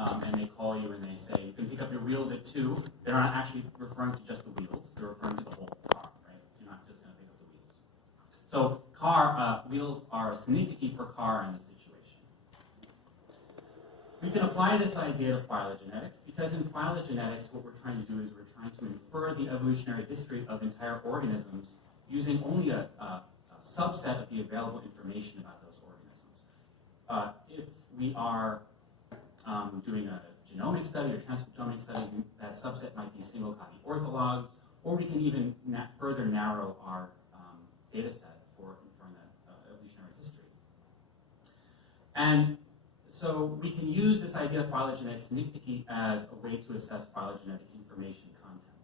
and they call you and they say, you can pick up your wheels at 2, they're not actually referring to just the wheels, they're referring to the whole car, right? You're not just going to pick up the wheels. So wheels are a synecdoche for car in this situation. We can apply this idea to phylogenetics, because in phylogenetics, what we're trying to do is we're trying to infer the evolutionary history of entire organisms using only a subset of the available information about those organisms. If we are doing a genomic study or transcriptomic study, that subset might be single copy orthologs, or we can even further narrow our data set for inferring that evolutionary history. And so we can use this idea of phylogenetic synecdoche as a way to assess phylogenetic information content.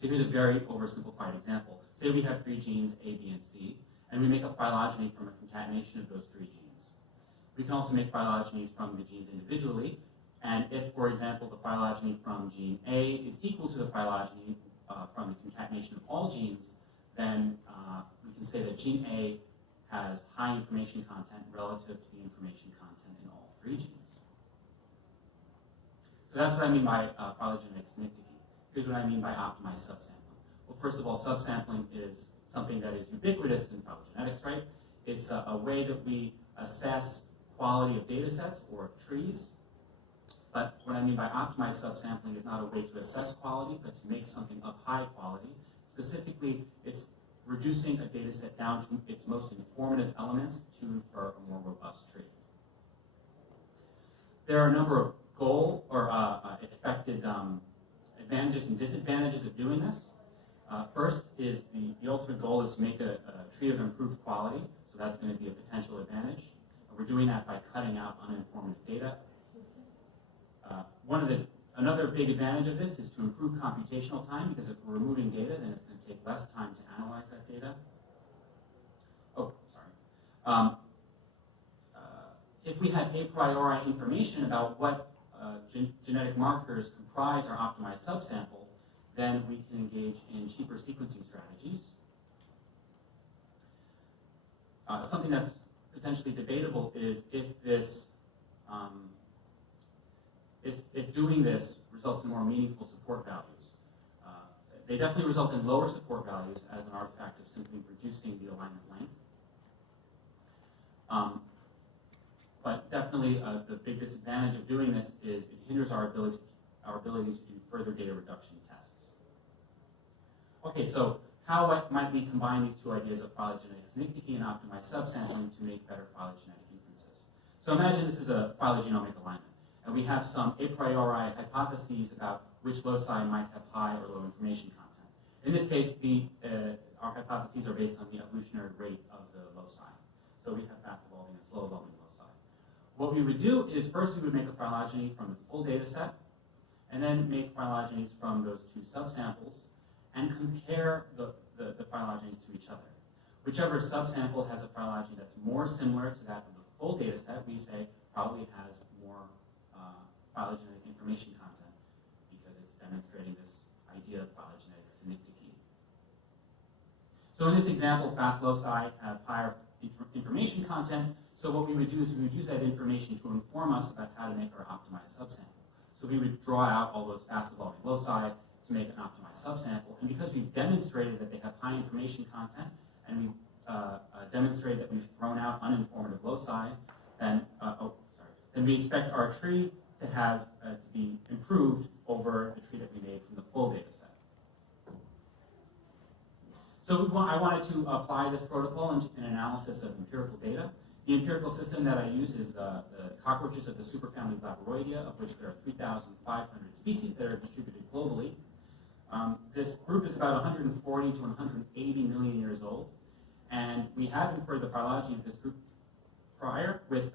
So here's a very oversimplified example. Say we have 3 genes, A, B, and C, and we make a phylogeny from a concatenation of those 3 genes. We can also make phylogenies from the genes individually, and if, for example, the phylogeny from gene A is equal to the phylogeny from the concatenation of all genes, then we can say that gene A has high information content relative to the information content in all 3 genes. So that's what I mean by phylogenetic synecdoche. Here's what I mean by optimized subsampling. Well, first of all, subsampling is something that is ubiquitous in phylogenetics, right? It's a way that we assess quality of data sets or of trees. But what I mean by optimized subsampling is not a way to assess quality, but to make something of high quality. Specifically, it's reducing a data set down to its most informative elements to infer a more robust tree. There are a number of goal or expected advantages and disadvantages of doing this. First is the ultimate goal is to make a tree of improved quality, so that's going to be a potential advantage. We're doing that by cutting out uninformative data. Another big advantage of this is to improve computational time, because if we're removing data, then it's going to take less time to analyze that data. Oh, sorry. If we have a priori information about what genetic markers comprise our optimized subsample, then we can engage in cheaper sequencing strategies. Something that's potentially debatable is if this, if doing this results in more meaningful support values. They definitely result in lower support values as an artifact of simply reducing the alignment length. But definitely the big disadvantage of doing this is it hinders our ability to do further data reduction tests. Okay, so how might we combine these 2 ideas of phylogenetic synecdoche and optimized subsampling to make better phylogenetic inferences? So imagine this is a phylogenomic alignment, and we have some a priori hypotheses about which loci might have high or low information content. In this case, our hypotheses are based on the evolutionary rate of the loci. So we have fast-evolving and slow-evolving loci. What we would do is first we would make a phylogeny from the full data set, and then make phylogenies from those 2 subsamples, and compare the phylogenies to each other. Whichever subsample has a phylogeny that's more similar to that of the full data set, we say probably has more phylogenetic information content, because it's demonstrating this idea of phylogenetic synecdoche. So in this example, fast loci have higher information content, so what we would do is we would use that information to inform us about how to make our optimized subsample. So we would draw out all those fast-evolving loci to make an optimized subsample, and because we've demonstrated that they have high information content, and we've demonstrated that we've thrown out uninformative loci, then we expect our tree to have to be improved over the tree that we made from the full data set. So I wanted to apply this protocol in an analysis of empirical data. The empirical system that I use is the cockroaches of the superfamily Glaberoidea, of which there are 3,500 species that are distributed globally. This group is about 140 to 180 million years old, and we have inferred the phylogeny of this group prior with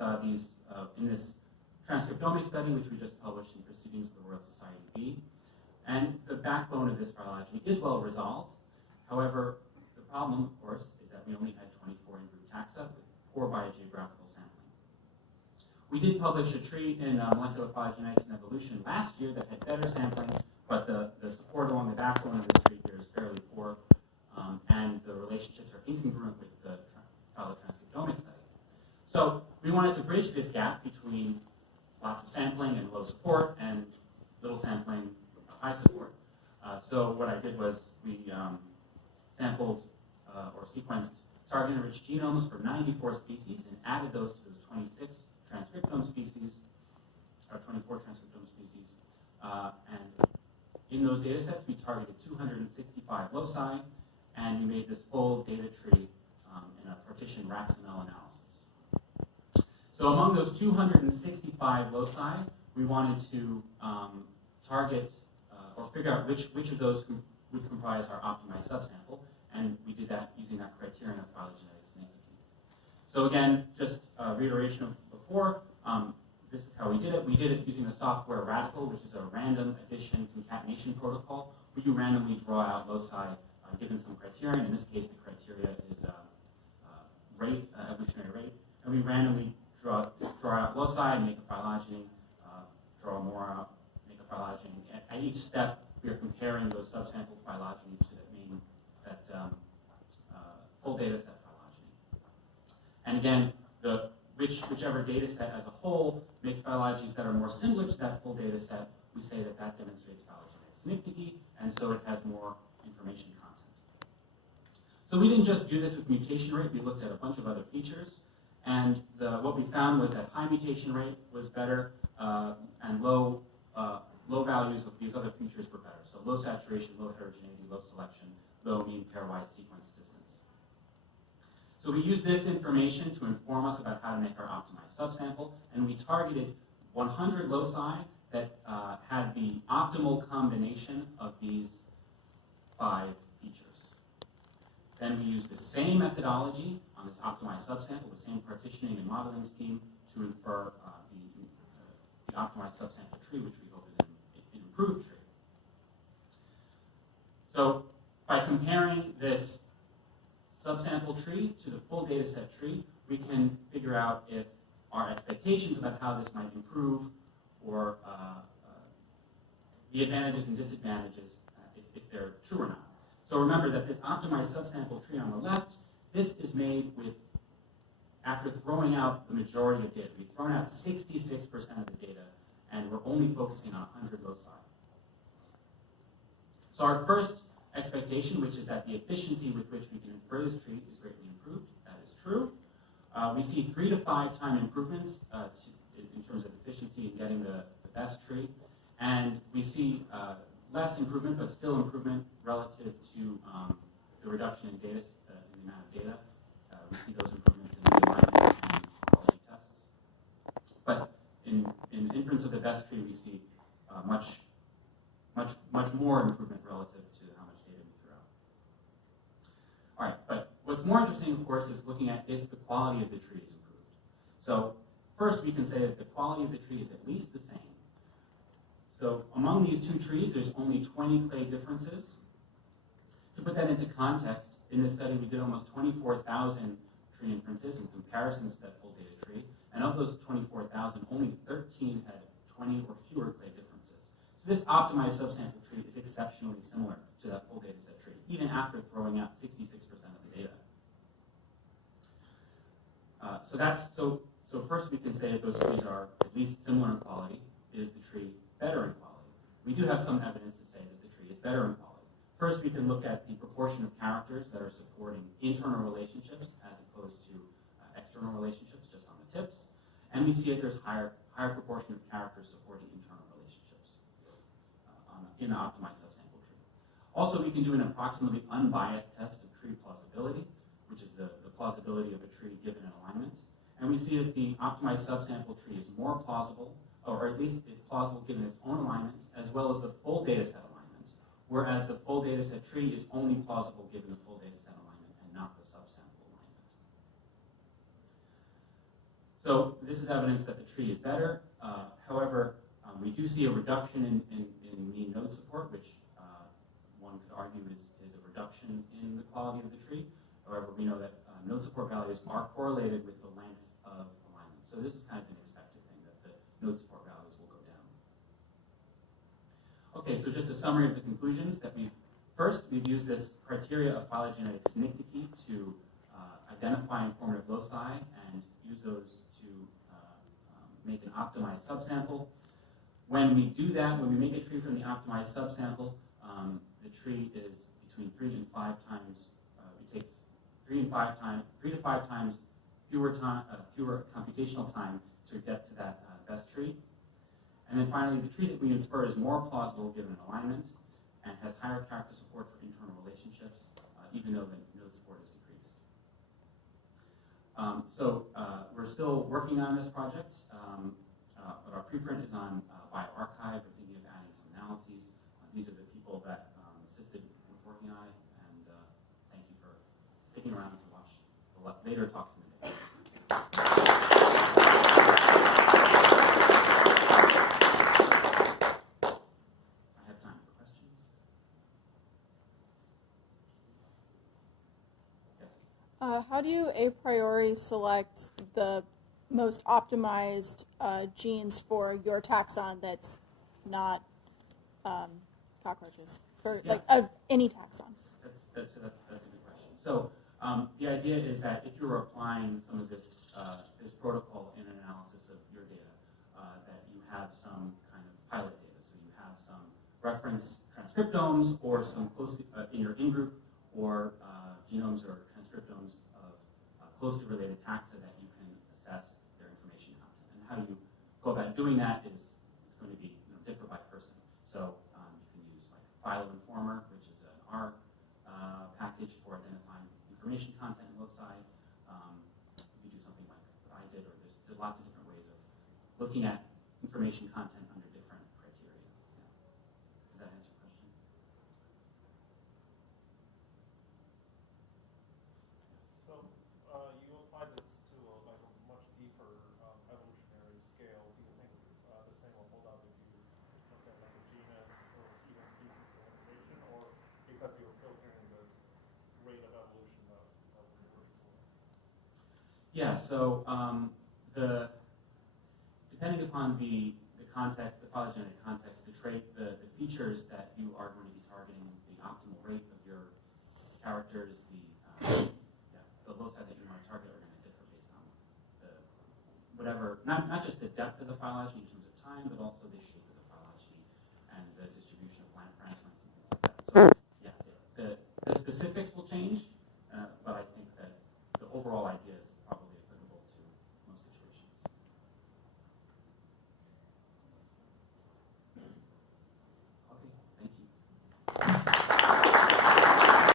in this transcriptomic study, which we just published in Proceedings of the Royal Society B. And the backbone of this phylogeny is well resolved. However, the problem, of course, is that we only had 24 in-group taxa with poor biogeographical sampling. We did publish a tree in Molecular Phylogenetics and Evolution last year that had better sampling, but the support along the backbone of this tree here is fairly poor, and the relationships are incongruent with the phylotranscriptomic study. So we wanted to bridge this gap between lots of sampling and low support, and little sampling, high support. So what I did was we sampled or sequenced target-enriched genomes for 94 species and added those to those 26 transcriptome species, or 24 transcriptome species. And in those data sets, we targeted 265 loci, and we made this full data tree in a partitioned RAXML analysis. So among those 265 loci, we wanted to target or figure out which of those would comprise our optimized subsample, and we did that using that criterion of phylogenetic synecdoche. So again, just a reiteration of before, this is how we did it. We did it using a software radical, which is a random addition concatenation protocol, where you randomly draw out loci given some criterion. In this case, the criteria is rate, evolutionary rate, and we randomly draw out loci, make a phylogeny, draw more out, make a phylogeny. At each step, we are comparing those subsample phylogenies to that full data set phylogeny. And again, whichever data set as a whole makes phylogenies that are more similar to that full data set, we say that demonstrates phylogenetic synecdoche, and so it has more information content. So we didn't just do this with mutation rate, we looked at a bunch of other features, and what we found was that high mutation rate was better, and low values of these other features were better. So low saturation, low heterogeneity, low selection, low mean pairwise sequence distance. So we used this information to inform us about how to make our optimized subsample, and we targeted 100 loci that had the optimal combination of these 5 features. Then we used the same methodology on this optimized subsample, the same partitioning and modeling scheme to infer the optimized subsample tree, which we hope is an improved tree. So by comparing this subsample tree to the full data set tree, we can figure out if our expectations about how this might improve or the advantages and disadvantages, if they're true or not. So remember that this optimized subsample tree on the left, this is made with, after throwing out the majority of data. We've thrown out 66% of the data, and we're only focusing on 100 loci. So our first expectation, which is that the efficiency with which we can infer this tree is greatly improved. That is true. We see 3 to 5 time improvements in terms of efficiency in getting the best tree. And we see less improvement, but still improvement relative to the reduction in data, in the amount of data. We see those improvements in the alignment and quality tests. But in inference of the best tree, we see much more improvement relative to how much data we threw out. All right, but what's more interesting, of course, is looking at if the quality of the tree is improved. So first, we can say that the quality of the tree is at least the same. So among these 2 trees, there's only 20 clade differences. To put that into context, in this study, we did almost 24,000 tree inferences in comparison to that full data tree. And of those 24,000, only 13 had 20 or fewer clade differences. So this optimized subsample tree is exceptionally similar to that full data set tree, even after throwing out 66% of the data. So first we can say that those trees are at least similar in quality. Is the tree better in quality? We do have some evidence to say that the tree is better in quality. First, we can look at the proportion of characters that are supporting internal relationships as opposed to external relationships just on the tips. And we see that there's higher proportion of characters supporting internal relationships in the optimized subsample tree. Also, we can do an approximately unbiased test of tree plausibility, which is the plausibility of a tree given an alignment. And we see that the optimized subsample tree is more plausible, or at least is plausible given its own alignment, as well as the full data set alignment, whereas the full data set tree is only plausible given the full data set alignment and not the subsample alignment. So this is evidence that the tree is better. However, we do see a reduction in mean node support, which one could argue is a reduction in the quality of the tree. However, we know that node support values are correlated with the length of alignment. So this is kind of an expected thing, that the node support values will go down. Okay, so just a summary of the conclusions that we've used this criteria of phylogenetic synecdoche to identify informative loci and use those to make an optimized subsample. When we do that, when we make a tree from the optimized subsample, the tree is between 3 and 5 times. It takes 3 to 5 times fewer computational time to get to that best tree. And then finally, the tree that we infer is more plausible given alignment and has higher character support for internal relationships, even though the node support is decreased. We're still working on this project, but our preprint is on bioarchive. We're thinking of adding some analyses. These are the people that assisted with working on it, and thank you for sticking around to watch the later talks in the day. I have time for questions. Yes? How do you a priori select the most optimized genes for your taxon that's not cockroaches, for any taxon? That's a good question. So the idea is that if you were applying some of this protocol in an analysis of your data, that you have some kind of pilot data. So you have some reference transcriptomes or some closely in your in-group or genomes or transcriptomes of closely related taxa that you can assess their information content. And how you go about doing that is going to be differ by person. So you can use like PhyloInformer, which is an R package for identifying information content in loci. You do something like what I did, or there's lots of different ways of looking at information content under different criteria. Yeah. Does that answer your question? So you applied this to a much deeper evolutionary scale. Do you think the same will hold up if you look at like a genus or even species delimitation, or because you were filtering the rate of evolution that we were seeing? Yeah. So depending upon the context, the phylogenetic context, the trait, the features that you are going to be targeting, the optimal rate of your characters, the loci that you want to target are going to differ based on the whatever, not just the depth of the phylogeny in terms of time, but also the shape